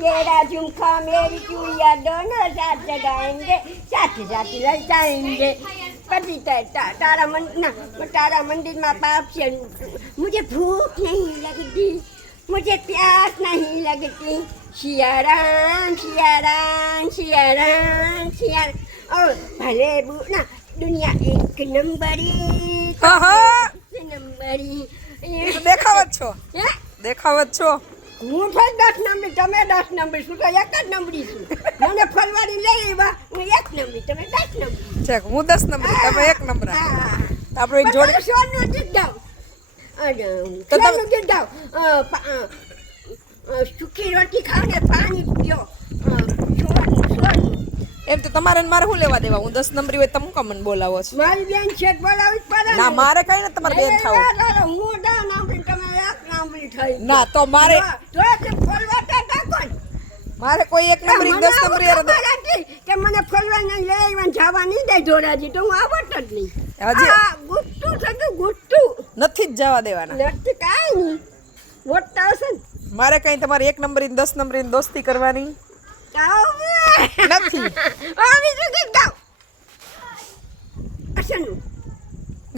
तेरा झुमका मेरी चूड़िया दोनों साथ जगाएंगे साथ साथ ललचाएंगे पति तारा मंदिर में पाप से मुझे भूख नहीं लगती मुझे प्यास नहीं लगती सिया राम सिया राम सिया राम सिया और भले ना दुनिया एक नंबरी नंबरी દેખાવ જ છો દેખાવ જ છો હું તો 10 નંબર તમે 10 નંબર શું તો એક જ નંબરી છું મને ફરવાડી લઈ લેવા હું એક નંબર તમે 10 નંબર છે હું 10 નંબર તમે 1 નંબર આપણે એક જોડે સોનું ગીત ગાવ તો તમે ગીત ગાવ સુકી રોટી ખાવ ને પાણી પીઓ સોનું એમ તો તમારે ને મારે શું લેવા દેવા હું 10 નંબરી હોય તમે કમન બોલાવો છો મારી બેન છે બોલાવી પડે ના મારે કઈ ને તમારે બેન થાવ હું દા નંબરી તમે એક નંબરી થઈ ના તો મારે તો તે ફરવાતા તા મારે કોઈ 1 નંબરી 10 નંબરી કે મને ફરવા નહીં લઈ આવન જવા નહીં દે જોડાજી તો હું આવત જ નહીં હજી ગુટ્ટુ થતું ગુટ્ટુ નથી જ જવા દેવાના નથી કાઈ નહીં મોટા હશે મારે કઈ તમારે 1 નંબરી 10 નંબરી દોસ્તી કરવાની નથી બીજું ગીત ગાવ અસનું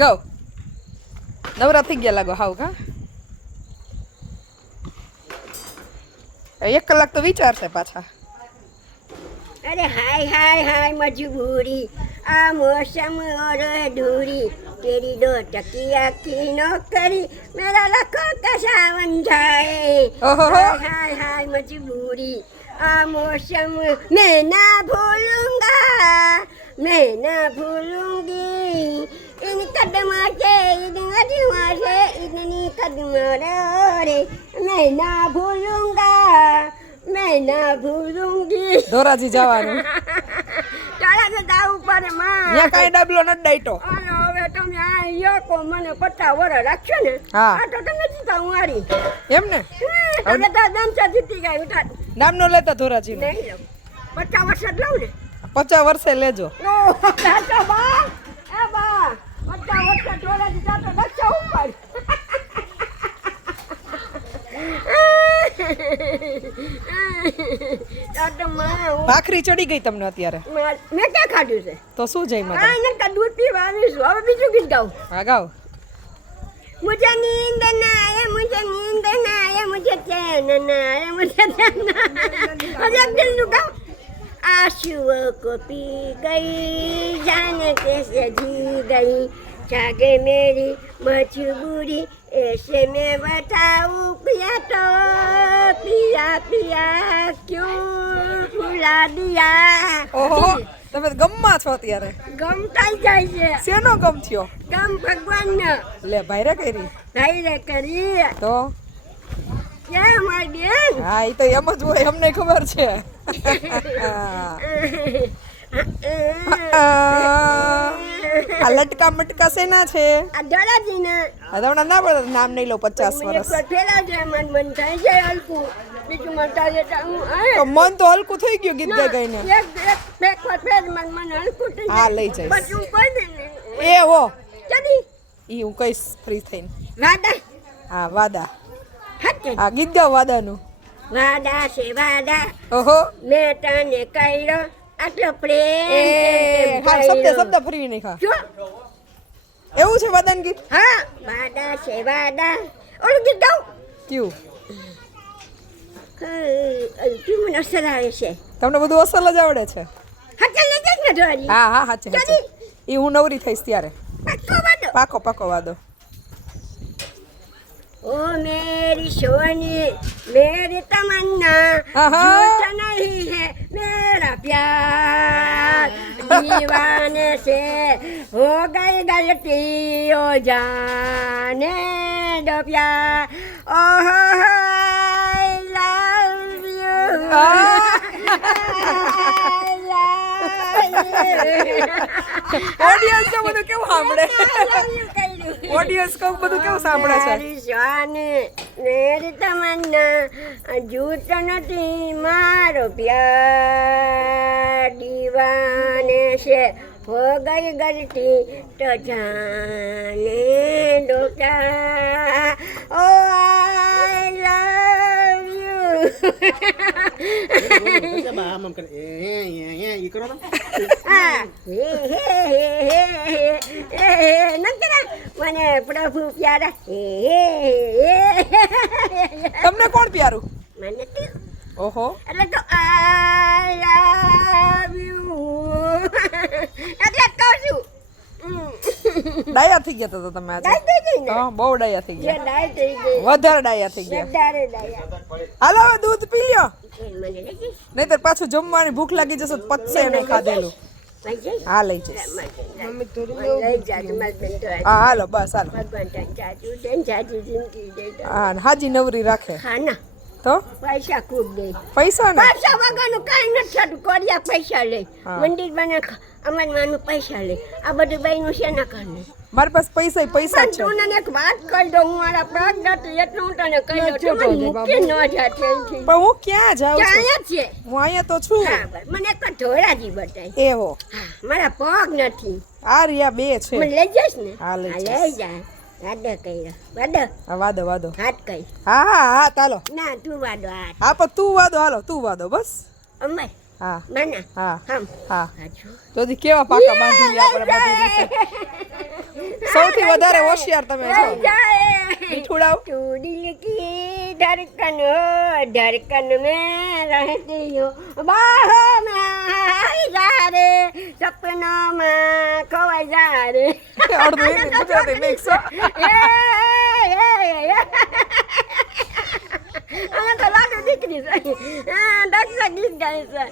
ગો નવરા થઈ ગયા લાગો હાવ કા 1 કલાક તો વિચારશે પાછા अरे हाय हाय हाय मजबूरी आ मौसम और दूरी तेरी 2 टकिया की नौकरी मेरा लखों का सावन जाए हाय हाय हाय मजबूरी आ मौसम मैं ना भूलूंगा मैं ना भूलूंगी इन कदमों से इन कदमों से इतनी कदमों रे मैं ना भूलूंगा मैं ना भूलूंगी ધોરાજી જવાનું તારા તો દાવ ઉપર માં ત્યાં કાઈ ડાબલો ન ડાઈટો અને હવે તમે આ યકો મને 50 વર્ષ રાખશો ને હા આ તો તમે જીતા હું હારી એમ ને તમે તો દમચા જીતી ગયા બેટા નામ નો લેતા ધોરાજી નહીં લો 50 વર્ષ જ લઉં ને 50 વર્ષે લેજો ઓ સાચો બા એ બા 50 વર્ષ ધોરાજી જાતો દક્ષા ઉપર ભાખરી ચડી ગઈ તમને અત્યારે મેં ક્યાં ખાધું છે તો શું જઈ માં આ નકા દૂધ પીવા આવીશું હવે બીજું ગીત ગાઉં હા ગાઓ मुझे नींद ना आए मुझे नींद ना आए मुझे चैन ना आए मुझे चैन ना आए दिल लुका आंसुओं को पी गई जाने कैसे जी गई जागे मेरी मजबूरी ऐसे मैं बताऊं पिया तो पिया पिया क्यों भुला दिया ઓહો તમે ગમમાં છો અત્યારે ગમ થઈ જાય છે શેનો ગમ થયો ગમ ભગવાનનો લે ભાઈરે કરી ભાઈ રે કરી તો ક્યાં મારી બેન હા એ તો એમ જ હોય અમને ખબર છે આ લટકા મટકા શેના છે આ દરાજીના હમણાં ના પડે નામ નહીં લો 50 વર્ષ ફેરા છે મન થાય છે હલકું બીજું મટા છે તો મન તો હલકું થઈ ગયું ગીત ગાઈ ગાઈને એક પેક ફેર મન હલકું થઈ હા લઈ જઈશ પછી હું કોઈ દે એ હો ચડી ઈ હું કઈશ ફ્રી થઈને વાદા હા વાદા હટ હા ગીત ગાવ વાદાનું વાદા છે વાદા ઓહો મેં તને કર્યો આટલો પ્રેમ એ હા શબ્દ ફરી નહીં ખા જો એવું છે વાદાન ગીત હા વાદા છે વાદા ઓલું ગીત ગાઉં ક્યું તું મને અસર આવે છે તમને બધું અસલ જ આવડે છે હચલ ને જઈ ને જોરી હા હા હાચે હાચે ઈ હું નવરી થઈશ ત્યારે પાકો વાદો પાકો વાદો ओ मेरी सोनी मेरी तमन्ना झूठ नहीं है मेरा प्यार दीवाने से हो गई गलती ओ जाने दो प्यार ओह I love you ઓડિયન્સ તો બધું કેવું સાંભળે ઓડિયન્સ કો બધું કેવું સાંભળે છે मेरी तमन्ना झूठ नहीं मारो प्यार दीवाने से हो गई गलती तो जाने दो क्या ओ आई लव यू હા હે નકરા મને પ્રભુ પ્યારા તમને કોણ પ્યારું? મને તો ઓહો એટલે તો આઈ લવ યુ એટલે કહું છું ડાયા થઈ ગયા તો તમે આજે. ડાય થઈ ગઈ ને હા બહુ ડાયા થઈ જે ગયા, ડાય થઈ ગઈ વધારે ડાયા થઈ ગયા. વધારે ડાયા હાલો હવે દૂધ પી લ્યો, મને લઈ જઈશ નહીતર પાછું જમવાની ભૂખ લાગી જશે તો પચશે નહીં ખાધેલું. લઈ જઈશ હા લઈ જઈશ. મમ્મી થોડી લઈ જાજો મારી બેન તો હા હાલો બસ હાલો. ભગવાન તને જાજુ જિંદગી દે દો. હા હાજી નવરી રાખે હા ના તો પૈસા ખૂબ દે પૈસા ને પૈસા વગરનું કાંઈ નથી થતું. કોરિયા પૈસા લે, હા. મંદિર બને અમાર માનું પૈસા લે, આ બધું બહેનું શેના કારણે? મારી પાસે પૈસા ય પૈસા જ પણ છે. તું મને એક વાત કહી દઉં, હું મારા પગ નથી એટલું હું તને કહી દઉં, તું મને મૂકી ન જાતે અહીંથી. પણ હું ક્યાં જાઉં છું? ક્યાં છે? હું અહીંયા તો છું. હા બસ, મને એક ધોરાજી બતાય. એવો હા મારા પગ નથી, આ રહ્યા બે છે. મને લઈ જઈશ ને? હા, લઈ હા, જઈશ. લઈ જા. વાદો કઈ વાદો હા વાદો વાદો. હાથ કઈ હા હા હા ચાલો. ના તું વાદો હાથ હા પણ તું વાદો, હાલો તું વાદો બસ. અમાર હા માના હા હમ હા હાજો જોધી કેવા પાકા બાંધી લે આપણે બધી રીતે. સૌથી વધારે હોશિયાર તમે છો. મીઠુડાવ. तू दिल की धड़कन हो, धड़कन में रहती हो, बाहों में आई जा रे, सपनों में खोई जा रे. અડધું હિન્દી ગુજરાતી મિક્સ. અમે તો લાડુ દીકરી છે, દક્ષા ગીત ગાય છે.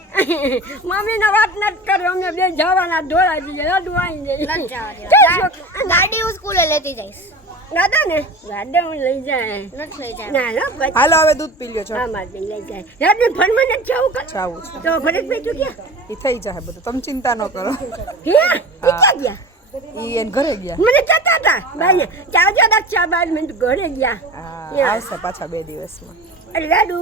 મમ્મીને વાત નથી કરે, અમે બે જવાના ઢોળા જઈએ, લાડુ આવી જાય. ગાડી હું સ્કૂલે લેતી જઈશ. દાદા ને દાદા હું લઈ જાય નથી લઈ જાય. ના ના પછી હાલો હવે દૂધ પી લ્યો છો. હા મારી બેન લઈ જાય. રાતને ફરમાં નથી જવું કર જાવું છે તો ભરતભાઈ તું ગયા એ થઈ જાય બધું, તમે ચિંતા ન કરો. હે ઈ ક્યાં ગયા? ઈ એને ઘરે ગયા. મને કહેતા હતા ભાઈને જાવજો દક્ષા બાદ મેં ઘરે ગયા હા આવશે પાછા 2 દિવસમાં. અરે લાડુ